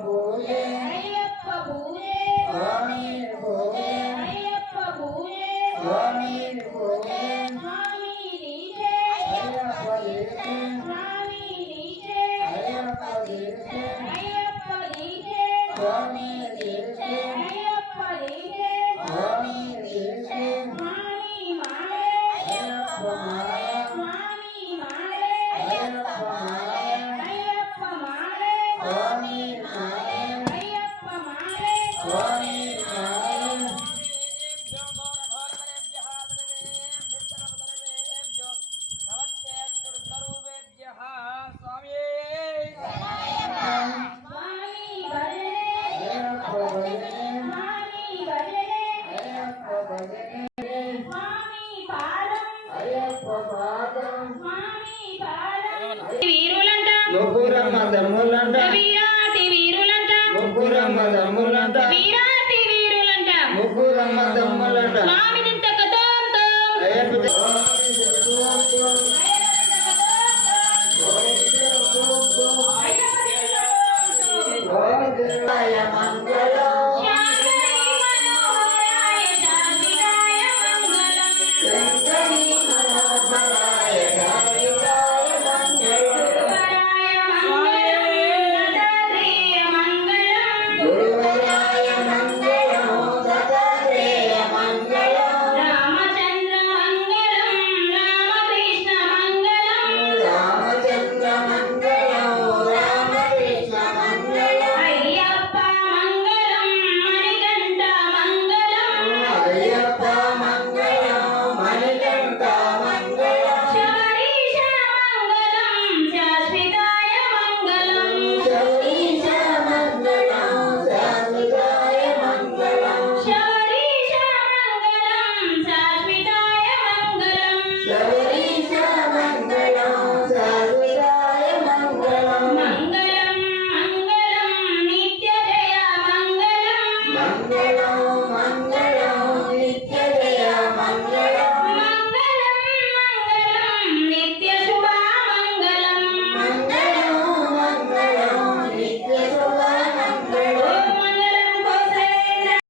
भोले अय्यप्प भोले स्वामी भोले अय्यप्प भोले स्वामी भोले स्वामी नीचे। अय्यप्प नीचे स्वामी नीचे। अय्यप्प नीचे अय्यप्प नीचे। स्वामी नीचे अय्यप्प नीचे। स्वामी नीचे स्वामी గోపురమ్మ తమ్ముళ్ళంట గోపురమ్మ తమ్ముళ్ళంట